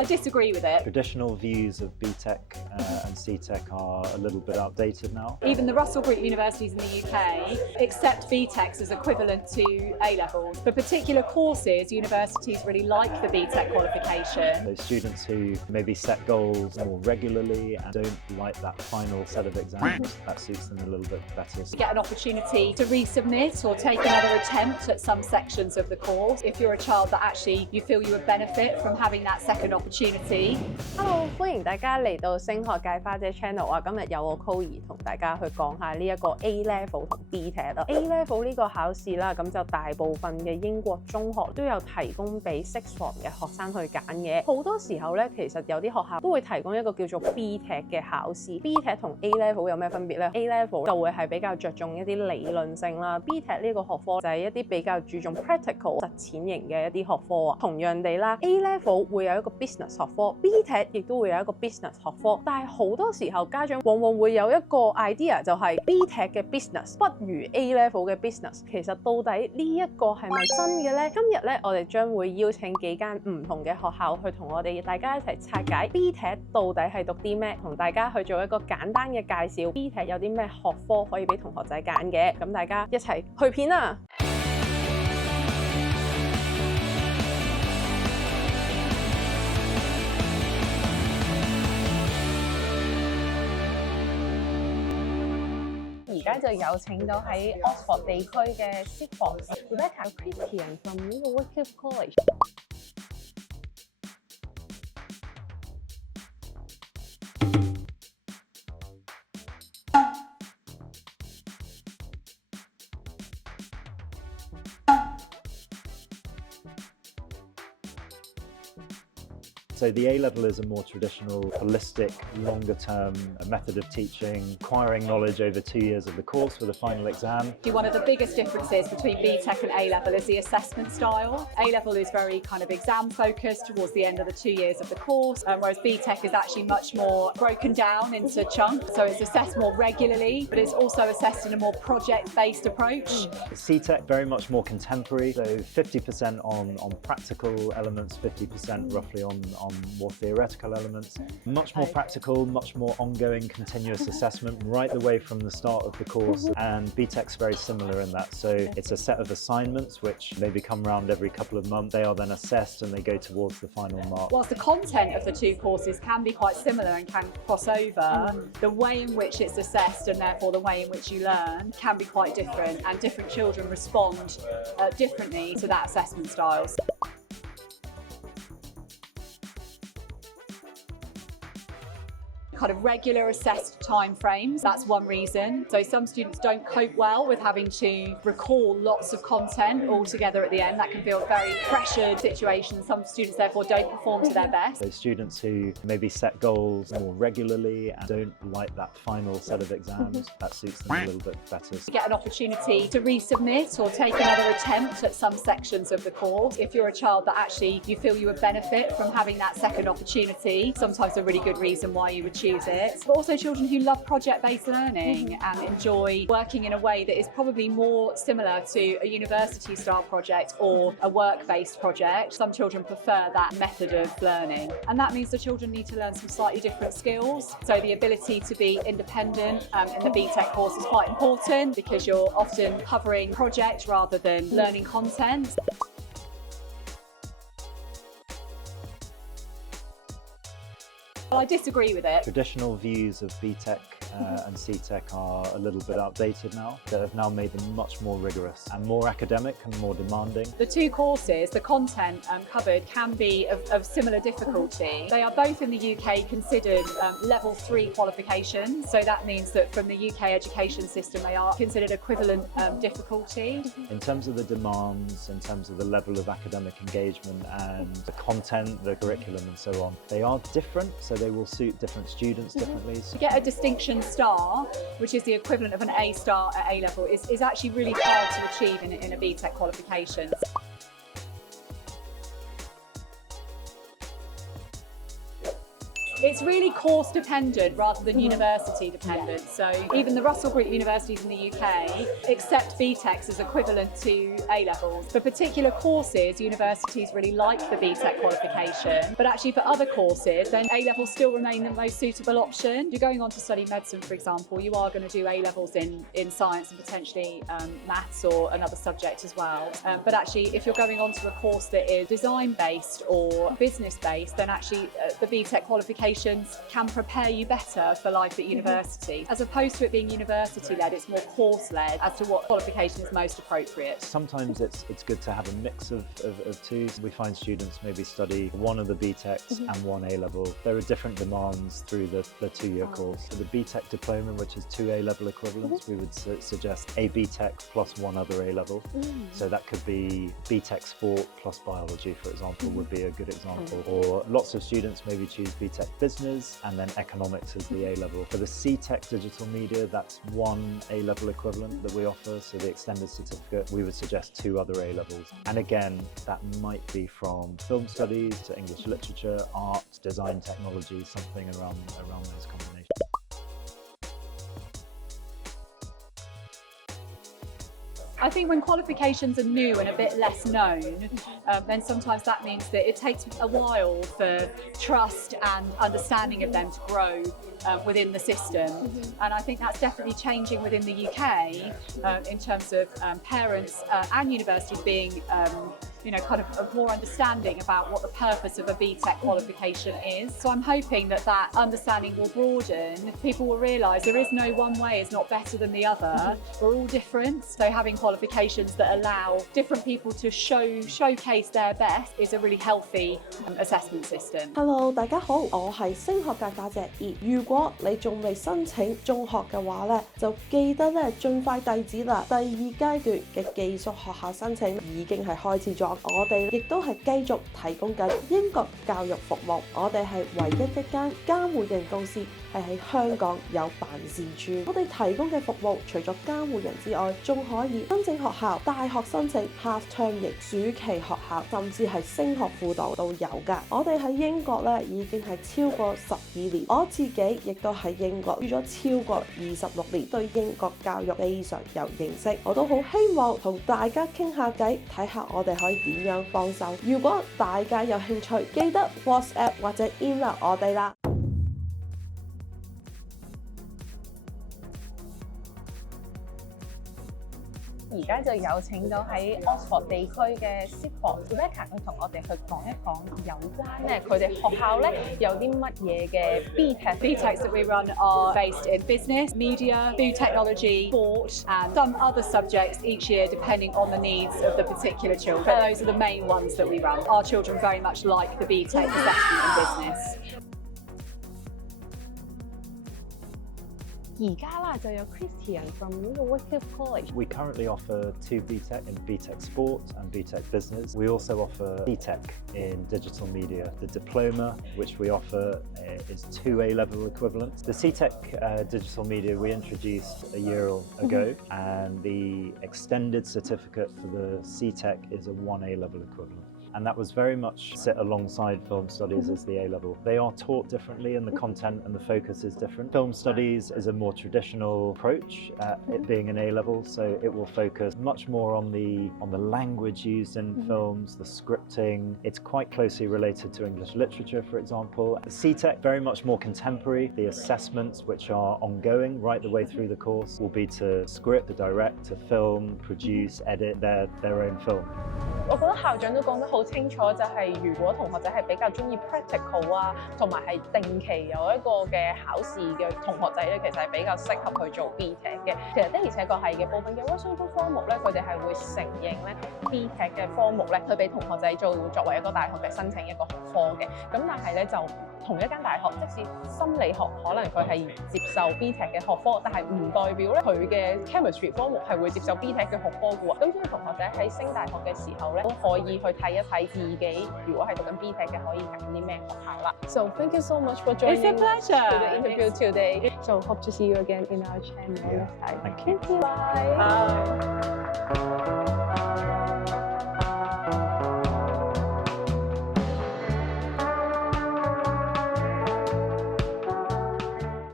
I disagree with it. Traditional views of BTEC and CTech are a little bit outdated now. Even the Russell Group universities in the UK accept BTECs as equivalent to A-levels. For particular courses, universities really like the BTEC qualification. Those students who maybe set goals more regularly and don't like that final set of exams, that suits them a little bit better. Get an opportunity to resubmit or take another attempt at some sections of the course if you're a child that actually you feel you would benefit from having that second opportunity. Hello， 歡迎大家嚟到升學界花姐 channel 啊！今日有我 Chloe 同大家去講下呢一個 A-Level 同 BTEC 啦。A-Level 呢個考試啦，咁就大部分嘅英國中學都有提供俾 Sibford 嘅學生去揀嘅。好多時候咧，其實有啲學校都會提供一個叫做 BTEC 嘅考試。BTEC 同 A-Level 有咩分別咧 ？A-Level 就會係比較着重一啲理論性啦 ，BTEC 呢個學科就係一啲比較注重 practical 實踐型嘅一啲學科啊。同樣地啦 ，A-Level 會有一個 business 學科 ，BTEC 亦都會有一個 business 學科，但係好多時候家長往往會有一個 idea 就係 BTEC 嘅 business 不如 A-Level 嘅 business。其實到底呢一個係咪真嘅呢？今日咧，我哋將會邀請幾間唔同嘅學校去同我哋大家一齊拆解 BTEC 到底係讀啲咩，同大家去做一個簡單嘅介紹。BTEC 有啲咩學科可以俾同學仔揀嘅？咁大家一齊去片啦！而家就有請到喺 Oxford 地區嘅 Sibford Rebecca Christian from 呢個 Wycliffe College。So the A-Level is a more traditional, holistic, longer-term method of teaching, acquiring knowledge over 2 years of the course with a final exam. One of the biggest differences between BTEC and A-Level is the assessment style. A-Level is very kind of exam-focused towards the end of the 2 years of the course, whereas BTEC is actually much more broken down into chunks. So it's assessed more regularly, but it's also assessed in a more project-based approach. CTech, very much more contemporary, so 50% on practical elements, 50% roughly on more theoretical elements. Much more practical, much more ongoing continuous assessment right the way from the start of the course, and BTEC's very similar in that. So it's a set of assignments which maybe come around every couple of months. They are then assessed and they go towards the final mark. Whilst the content of the two courses can be quite similar and can cross over, the way in which it's assessed and therefore the way in which you learn can be quite different, and different children respond differently to that assessment style. Kind of regular assessed time frames. That's one reason. So some students don't cope well with having to recall lots of content all together at the end. That can feel a very pressured situation. Some students therefore don't perform to their best. Those students who maybe set goals more regularly and don't like that final set of exams, that suits them a little bit better. Get an opportunity to resubmit or take another attempt at some sections of the course. If you're a child that actually you feel you would benefit from having that second opportunity, sometimes a really good reason why you would choose it. But also children who love project-based learning and enjoy working in a way that is probably more similar to a university-style project or a work-based project. Some children prefer that method of learning. And that means the children need to learn some slightly different skills. So the ability to be independent in the BTEC course is quite important because you're often covering project rather than learning content. I disagree with it. Traditional views of BTEC and CTech are a little bit outdated now. They have now made them much more rigorous and more academic and more demanding. The two courses, the content covered can be of similar difficulty. They are both in the UK considered level 3 qualifications. So that means that from the UK education system, they are considered equivalent difficulty. In terms of the demands, in terms of the level of academic engagement and the content, the curriculum and so on, they are different. So they will suit different students differently. To get a distinction star, which is the equivalent of an A star at A-Level, is actually really hard to achieve in a BTEC qualification. It's really course dependent rather than university dependent. So even the Russell Group universities in the UK accept BTECs as equivalent to A-levels. For particular courses, universities really like the BTEC qualification, but actually for other courses, then A-levels still remain the most suitable option. If you're going on to study medicine, for example, you are going to do A-levels in science and potentially maths or another subject as well. But actually, if you're going on to a course that is design-based or business-based, then actually the BTEC qualifications can prepare you better for life at university. As opposed to it being university-led, it's more course-led as to what qualification is most appropriate. Sometimes it's good to have a mix of two. We find students maybe study one of the BTECs and one A-level. There are different demands through the two-year course. For the BTEC diploma, which is two A-level equivalents, we would suggest a BTEC plus one other A-level. So that could be BTEC sport plus biology, for example, would be a good example. Or lots of students maybe choose BTEC business and then economics as the A-level. For the CTech digital media, that's one A-level equivalent that we offer. So the extended certificate, we would suggest two other A-levels. And again, that might be from film studies to English literature, art, design technology, something around those combinations. I think when qualifications are new and a bit less known, then sometimes that means that it takes a while for trust and understanding of them to grow within the system. And I think that's definitely changing within the UK in terms of parents and universities being kind of more understanding about what the purpose of a BTEC qualification is. So I'm hoping that understanding will broaden. People will realise there is no one way is not better than the other. We're all different. So having qualifications that allow different people to showcase their best is a really healthy assessment system. Hello， 大家好，我係升學界家姐 E。如果你仲未申請中學嘅話咧，就記得咧盡快遞紙啦。第二階段嘅寄宿學校申請已經係開始咗。我哋亦都係繼續提供緊英國教育服務，我哋係唯一一間監護人公司係喺香港有辦事處。我哋提供嘅服務除咗監護人之外，仲可以申請學校、大學申請 half term 型、暑期學校，甚至係升學輔導都有㗎。我哋喺英國咧已經係超過12年，我自己亦都喺英國住咗超過26年，對英國教育非常有認識。我都好希望同大家傾下偈，睇下我哋可以點樣幫手。如果大家有興趣，記得 WhatsApp 或者 email 我哋啦。而家就有請到喺 Oxford 地區嘅 Sibford Rebecca 去同我哋去講一講有關咧佢哋學校咧有啲乜嘢嘅 BTEC。 BTECs that we run are based in business, media, food technology, sport and some other subjects each year depending on the needs of the particular children. But those are the main ones that we run. Our children very much like the BTEC assessment in business. 而家啦就有 Christian from 呢個 Wycliffe College. We currently offer two BTEC in BTEC Sport and BTEC Business. We also offer CTech in Digital Media. The diploma, which we offer, is two A-level equivalents. The CTech Digital Media we introduced a year ago, and the extended certificate for the CTech is a one A-level equivalent. And that was very much sit alongside film studies as the A-level. They are taught differently and the content and the focus is different. Film studies is a more traditional approach, it being an A-level, so it will focus much more on the language used in films, the scripting. It's quite closely related to English literature, for example. The CTech, very much more contemporary. The assessments, which are ongoing right the way through the course, will be to script, to direct, to film, produce, edit their own film. 我覺得校長都講得好清楚，就係如果同學仔係比較中意 practical 啊，同埋係定期有一個嘅考試嘅同學仔咧，其實係比較適合去做 BTEC 嘅。其實的而且確係嘅，部分嘅 Russell Group科目咧，佢哋係會承認咧 BTEC 嘅科目咧，去俾同學仔作為一個大學嘅申請一個學科嘅。咁但係咧就同一間大學，即使心理學可能佢係接受 BTEC 嘅學科，但係唔代表咧佢嘅 chemistry 科目係會接受 BTEC 嘅學科嘅喎。咁所以同學仔喺升大學嘅時候咧，都可以去睇一睇自己如果係讀緊 BTEC 嘅，可以揀啲咩學校啦。So thank you so much for joining It's a pleasure. to the interview today. So hope to see you again in our channel next time. Thank you. Bye. Bye.